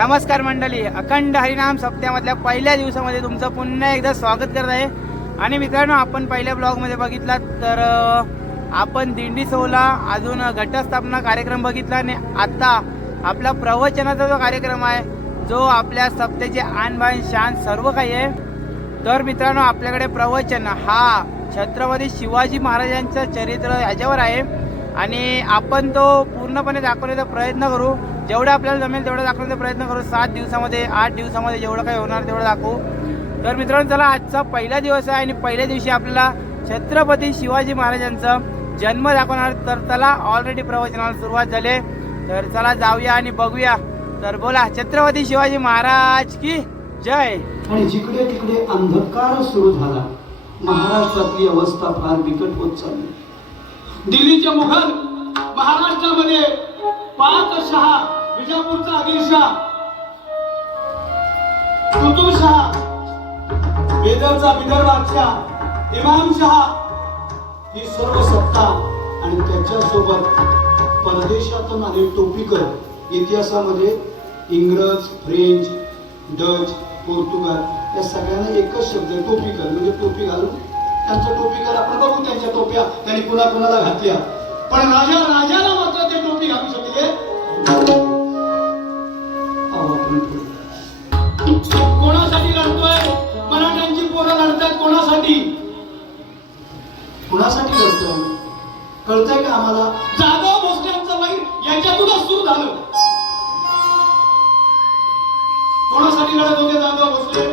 नमस्कार मंडळी अखंड हरिनाम सप्त्यामधल्या पहिल्या दिवसामध्ये तुमचं पुन्हा एकदा स्वागत करत आहे. आणि मित्रांनो आपण पहिल्या ब्लॉगमध्ये बघितला तर आपण दिंडी सोहळा अजून घटस्थापना कार्यक्रम बघितला आणि आता आपला प्रवचनाचा जो कार्यक्रम आहे जो आपल्या सप्त्याचे आणबाण शान सर्व काही आहे. तर मित्रांनो आपल्याकडे प्रवचन हा छत्रपती शिवाजी महाराजांचं चरित्र याच्यावर आहे. आणि आपण तो पूर्णपणे दाखवण्याचा प्रयत्न करू. जेवढं आपल्याला जमेल तेवढं दाखवण्याचा प्रयत्न करू. सात दिवसामध्ये आठ दिवसामध्ये जेवढं काही होणार तेवढं दाखवू. तर मित्रांनो चला आजचा पहिला दिवस आहे आणि पहिल्या दिवशी आपल्याला छत्रपती शिवाजी महाराजांचा जन्म दाखवणार. तर चला ऑलरेडी प्रवचनाला सुरुवात झाली. तर चला जाऊया आणि बघूया. तर बोला छत्रपती शिवाजी महाराज की जय. आणि जिकडे तिकडे अंधकार सुरू झाला महाराष्ट्रातली अवस्था फार बिकट होत चालली. दिल्लीचे मुघल महाराष्ट्रामध्ये पाच शहा विजापूरचा आदिलशाह कुतुबशाह वेदरचा विदर्भाच्या इमामशहा ही सर्व सत्ता आणि त्याच्यासोबत परदेशातून आले टोपीकर इतिहासामध्ये इंग्रज फ्रेंच डच पोर्तुगाल या सगळ्यांना एकच शब्द आहे टोपीकर म्हणजे टोपी घालून त्यांचं टोपीकर आपण बघू त्यांच्या टोप्या. त्यांनी कुणा कुणाला घातल्या. पण राजा राजाला मात्र ते टोपी घालू शकले. पोरं लढतात कोणासाठी? कुणासाठी लढतोय? कळतंय का आम्हाला? जाधव भोसल्यांचं वाईट यांच्यातूनच सुरू झालं. कोणासाठी लढत होते जाधव भोसले?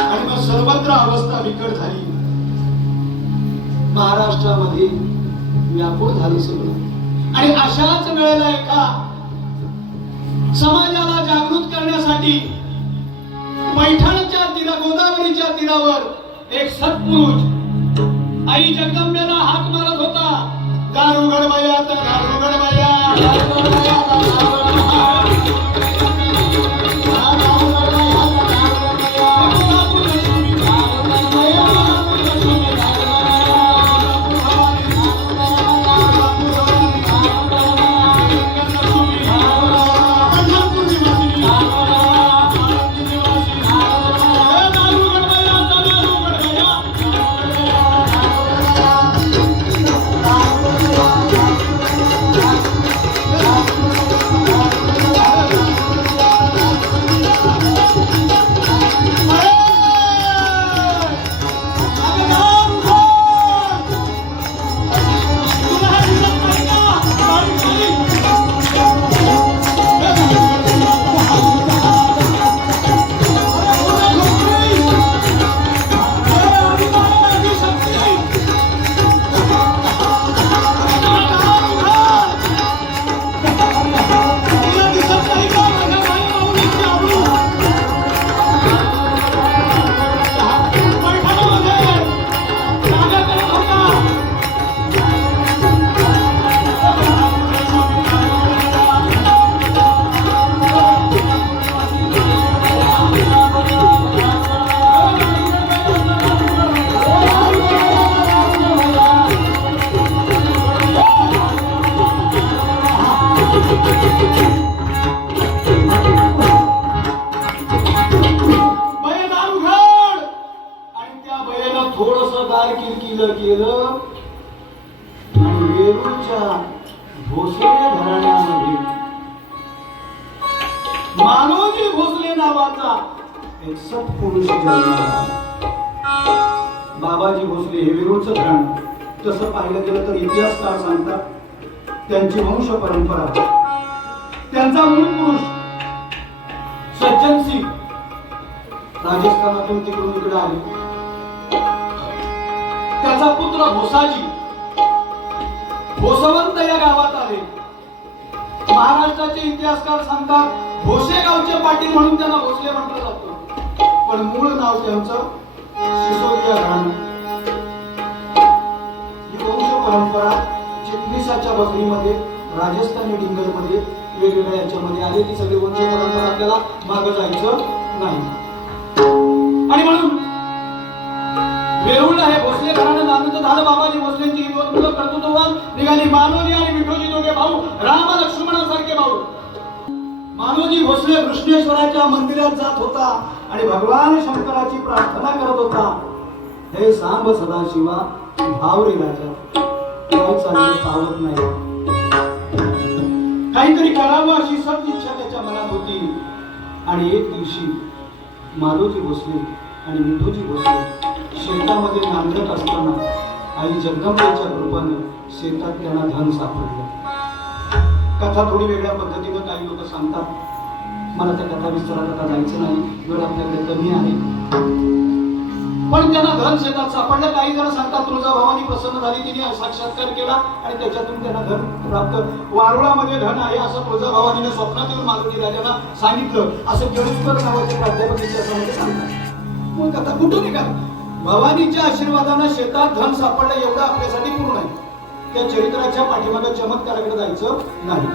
आणि मग सर्वत्र अवस्था बिकट झाली. महाराष्ट्रामध्ये व्यापूळ झालं सगळं. आणि अशाच वेळेला एका समाजाला जागृत करण्यासाठी पैठणच्या तीरा गोदावरीच्या तीरावर एक सत्पुरुष आई जगदंबेला हाक मारत होता. गारुगड बाया. त्यांची वंश परंपरा. त्यांचा मूळ पुरुष सज्जन सिंग राजस्थानातून तिकडून तिकडे आले. त्याचा पुत्र भोसाजी भोसवंत या गावात आले. महाराष्ट्राचे इतिहासकार सांगतात भोसे गावचे पाटील म्हणून त्यांना भोसले म्हटलं जातं. पण मूळ नाव त्यांचं सिसोदिया घराणं ही वंश परंपरा चिटणीसाच्या बकरीमध्ये राजस्थानी डिंगलमध्ये वेगवेगळ्या याच्यामध्ये आले ती सगळी वंश परंपरा आपल्याला मागं जायचं नाही. आणि म्हणून वेरूळला हे भोसले घराणं नांदतं झालं बाबाजी भोसलेंची ही मुलं कर्तृत्ववान निघाली मानोजी आणि विठोजी दोघे भाऊ राम लक्ष्मणासारखे भाऊ. मानोजी भोसले कृष्णेश्वराच्या मंदिरात जात होता आणि भगवान शंकराची प्रार्थना करत होता. हे सांब सदाशिवा भावरे राजा. काय चालले पावत नाही. काहीतरी करावं अशी सत इच्छा त्याच्या मनात होती. आणि एक दिवशी मालोजी भोसले आणि मिठूजी भोसले शेतामध्ये नांदत असताना आई जगदंबेच्या रूपाने शेतात त्यांना धन सापडलं. कथा थोडी वेगळ्या पद्धतीनं काही लोक सांगतात. मला त्या कथा विस्तारात आता जायचं नाही. वेळ आपल्याकडे कमी आहे. पण त्यांना धन शेतात सापडलं. काही जण सांगतात तुळजाभवानी प्रसन्न झाली तिने साक्षात्कार केला आणि त्याच्यातून त्यांना धन प्राप्त. वारुळामध्ये धन आहे असं तुळजाभवानीने स्वप्नात येऊन मारुती राजाला सांगितलं. असं जळुस्कर नावाचे प्राध्यापक इतिहासामध्ये सांगतात. मग आता कुठून निघाल? भवानीच्या आशीर्वादानं शेतात धन सापडलं एवढं आपल्यासाठी पूर्ण आहे. त्या चरित्राच्या पाठीमागे चमत्काराकडे जायचं नाही.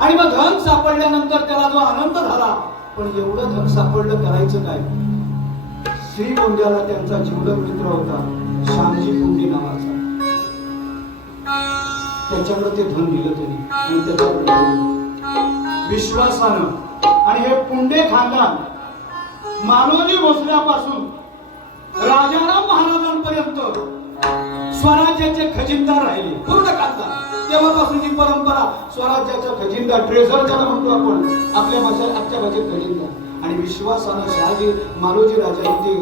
आणि मग धन सापडल्यानंतर त्याला जो आनंद झाला पण एवढं धन सापडलं करायचं काय? श्री गोंद्याला त्यांचा जीवलग मित्र होता श्यामजी पुंडी नावाचा. त्याच्याकडे ते धन दिलं त्यांनी आणि त्याच्याकडे विश्वासानं. आणि हे पुंडे खानदान मानवजी भोसल्यापासून राजाराम महाराजांपर्यंत स्वराज्याचे खजिनदार राहिले. पूर्ण खानदान. तेव्हापासूनची परंपरा स्वराज्याचा खजिनदार ट्रेझर ज्याला म्हणतो आपण आपल्या भाषेत आजच्या भाषेत खजिनदार. आणि विश्वासानं शहाजी मालोजी राजांनी ते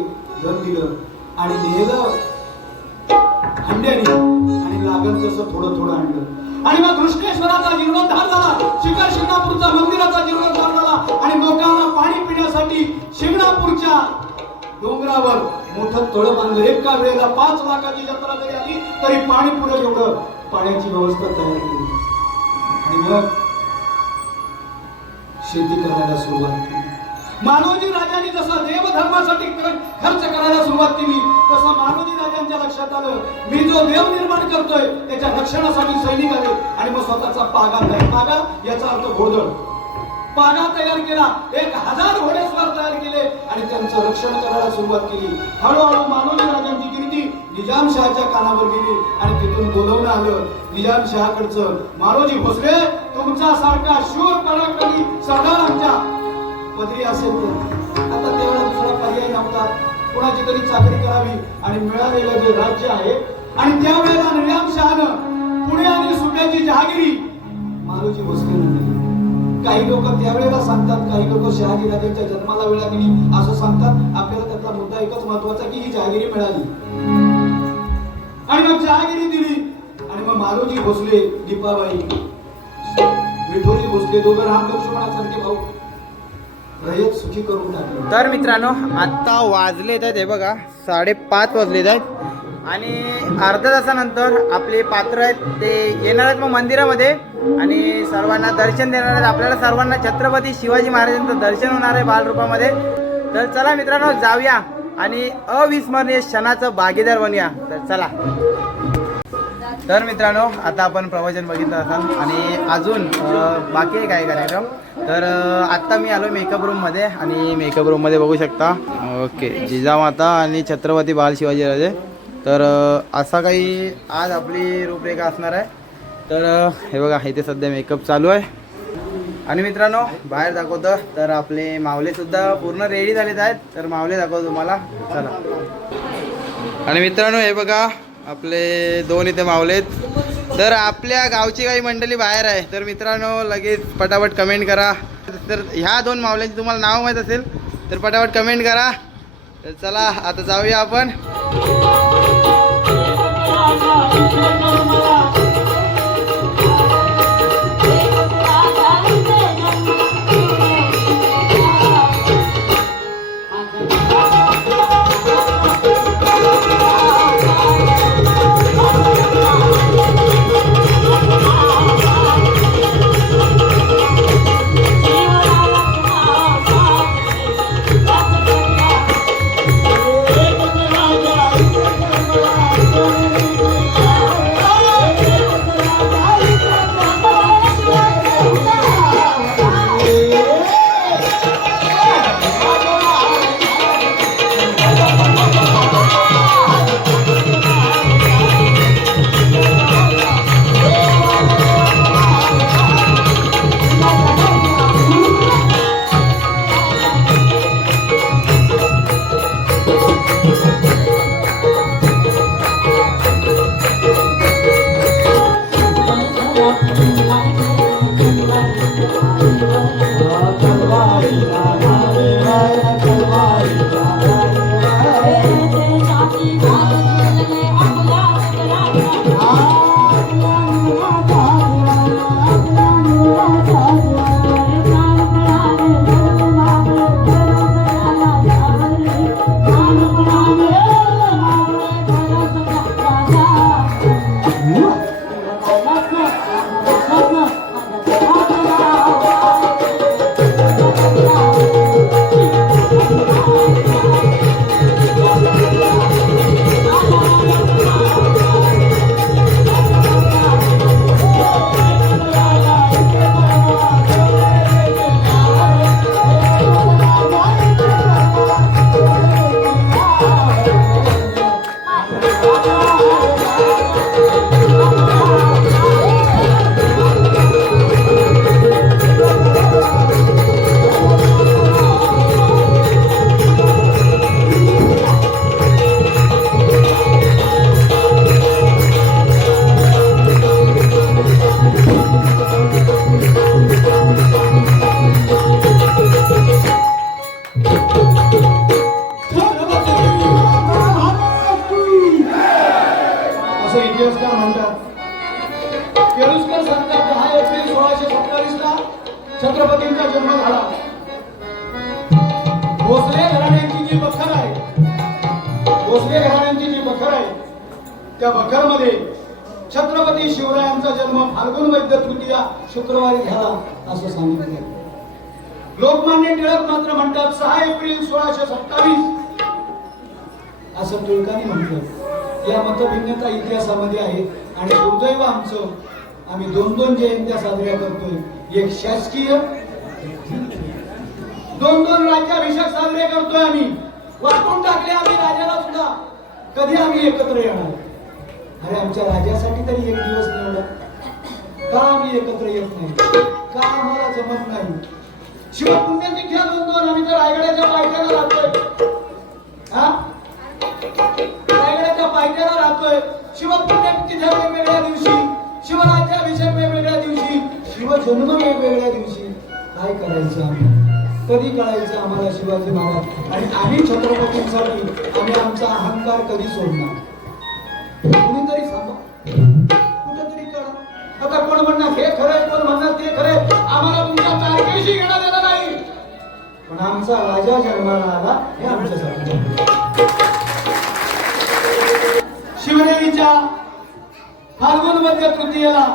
धन दिलं. आणि नेलं हंड्याने. आणि लागत तसं थोडं थोडं आणलं. आणि मग घृष्णेश्वराचा जीर्णोद्धार झाला. शिखर शिंगणापूरचा मंदिराचा जीर्णोद्धार झाला. आणि लोकांना पाणी पिण्यासाठी शिंगणापूरच्या डोंगरावर मोठं तळ बांधलं. एका वेळेला पाच लाखाची जत्रा जरी आली तरी पाणी पुरेल एवढं पाण्याची व्यवस्था तयार केली. आणि मग शेती करायला सुरुवात केली. मानवजी राजांनी जसा देवधर्मासाठी ख- खर्च करायला सुरुवात केली तसं मानवजी राजांच्या लक्षात आलं मी जो देव निर्माण करतोय त्याच्या रक्षणासाठी सैनिक आले आणि मग स्वतःचा पागा तयार पागा याचा अर्थ घोदळ पागा तयार केला एक हजार घोडेस्वार तयार केले आणि त्यांचं रक्षण करायला सुरुवात केली. हळूहळू मानवजी राजांची कीर्ती निजामशहाच्या कानावर गेली आणि तिथून बोलवणं आलं निजामशहाकडचं मानोजी भोसले तुमचा सारखा शूर पराक्रमी सरदार पदवी असेल तर. आता तेवढा दुसरा पर्याय नव्हता. कोणाची तरी चाकरी करावी आणि मिळालेलं जे राज्य आहे आणि त्यावेळेला निजाम शहानं पुणे आणि सुट्याची जहागिरी मारुजी भोसले दिली काही लोक त्यावेळेला सांगतात काही लोक शहाजी राजांच्या जन्माला वेळा गेली असं सांगतात. आपल्याला त्यातला मुद्दा एकच महत्त्वाचा की ही जहागिरी मिळाली. आणि मग जहागिरी दिली. आणि मग मारुजी भोसले दीपाबाई विठोजी भोसले दोघं राम लक्ष्मणासारखे भाऊ. सुखी करून टाकले. तर मित्रांनो आत्ता वाजलेत आहेत हे बघा साडेपाच वाजलेत आहेत. आणि अर्ध्या तासानंतर आपले पात्र आहेत ते येणार आहेत मग मंदिरामध्ये. आणि सर्वांना दर्शन देणार आहेत. आपल्याला सर्वांना छत्रपती शिवाजी महाराजांचं दर्शन होणार आहे बालरूपामध्ये. तर चला मित्रांनो जाऊया आणि अविस्मरणीय क्षणाचं भागीदार बनूया. तर चला. तर मित्रांनो आता आपण प्रवचन बघितलं असाल. आणि अजून बाकी आहे काय कार्यक्रम? तर आत्ता मी आलो मेकअप रूममध्ये आणि मेकअप रूममध्ये बघू शकता. ओके जिजामाता आणि छत्रपती बाल शिवाजीराजे तर असा काही आज आपली रूपरेखा असणार आहे. तर हे बघा इथे सध्या मेकअप चालू आहे. आणि मित्रांनो बाहेर दाखवतो. तर आपले मावलेसुद्धा पूर्ण रेडी झालेत आहेत. तर मावले दाखवतो तुम्हाला. चला. आणि मित्रांनो हे बघा आपले दोन इथे मावलेत तर आपल्या गावची काही मंडळी बाहेर आहे. तर मित्रांनो लगेच पटापट कमेंट करा. तर ह्या दोन मावल्यांची तुम्हाला नाव माहीत असेल तर पटापट कमेंट करा. तर चला आता जाऊया आपण. Oh. इतिहासकार म्हणतात? केळुसकर सांगतात दहा एप्रिल सोळाशे सत्तावीस ला छत्रपतींचा जन्म झाला. भोसले घराण्यांची जी बखर आहे भोसले घराण्यांची जी बखर आहे त्या बखरमध्ये छत्रपती शिवरायांचा जन्म फाल्गुन वैद्य तृतीया शुक्रवारी झाला असं सांगितलं लोकमान्य टिळक मात्र म्हणतात सहा एप्रिल सोळाशे सत्तावीस असं टिळकांनी म्हटलं. या मतभिन्नता इतिहासामध्ये आहेत आणि दुर्दैव आमचं आम्ही दोन दोन जयंत्या साजऱ्या करतोय. एक शासकीय दोन दोन राज्याभिषेक साजरे करतोय आम्ही. वाटून टाकले आम्ही राजाला सुद्धा. कधी आम्ही एकत्र येणार? अरे आमच्या राजासाठी तरी एक दिवस निवडा. का आम्ही एकत्र येत नाही? का आम्हाला जमत नाही? शिवपुण्यतिथ्या दोन दोन आम्ही तर रायगडाच्या पायथ्याला राहतोय. हा? पायथ्याला राहतोय वेगवेगळ्या दिवशी शिवराज्याभिषेक वेगवेगळ्या दिवशी शिवजन्म वेगवेगळ्या दिवशी. काय करायचं आम्ही कधी कळायचं आम्हाला शिवाजी महाराज? आणि आम्ही छत्रपतींसाठी आम्ही आमचा अहंकार कधी सोडणार? कुणीतरी सांगा. कुठेतरी कळा. आता कोण म्हणणार हे खरंय कोण म्हणणार ते खरंय आम्हाला तुमच्या तारखेशी घेणं देणं नाही. पण आमचा राजा जन्माला आला हे आमच्यासाठी. शिवनेरीच्या फाल्गुन मध्य तृतीयेला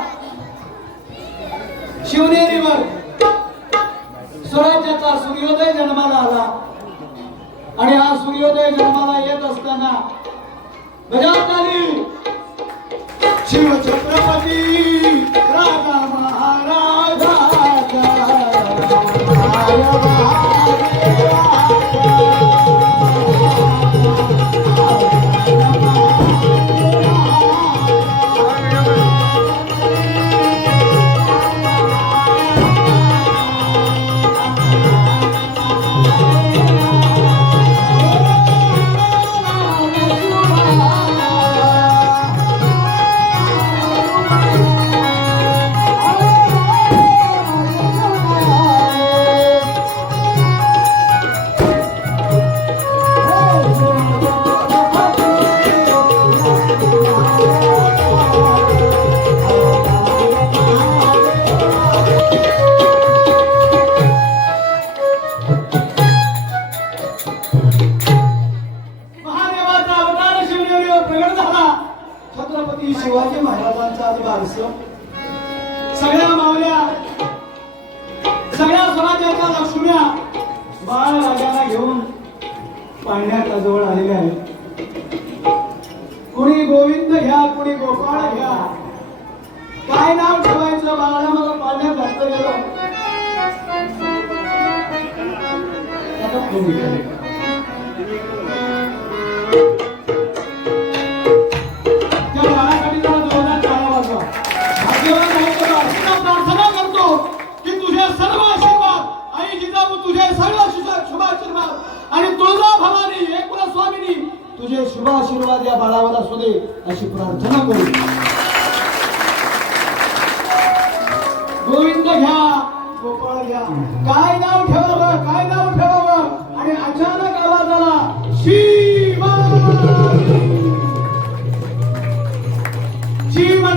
शिवनेरीवर स्वराज्याचा सूर्योदय जन्माला आला. आणि हा सूर्योदय जन्माला येत असताना बजावत आली शिव छत्रपती राजा महाराजा. तुझे शुभ आशीर्वाद या बाळावर असू दे अशी प्रार्थना करू गोविंद घ्या गोपाळ घ्या. काय नाव ठेव?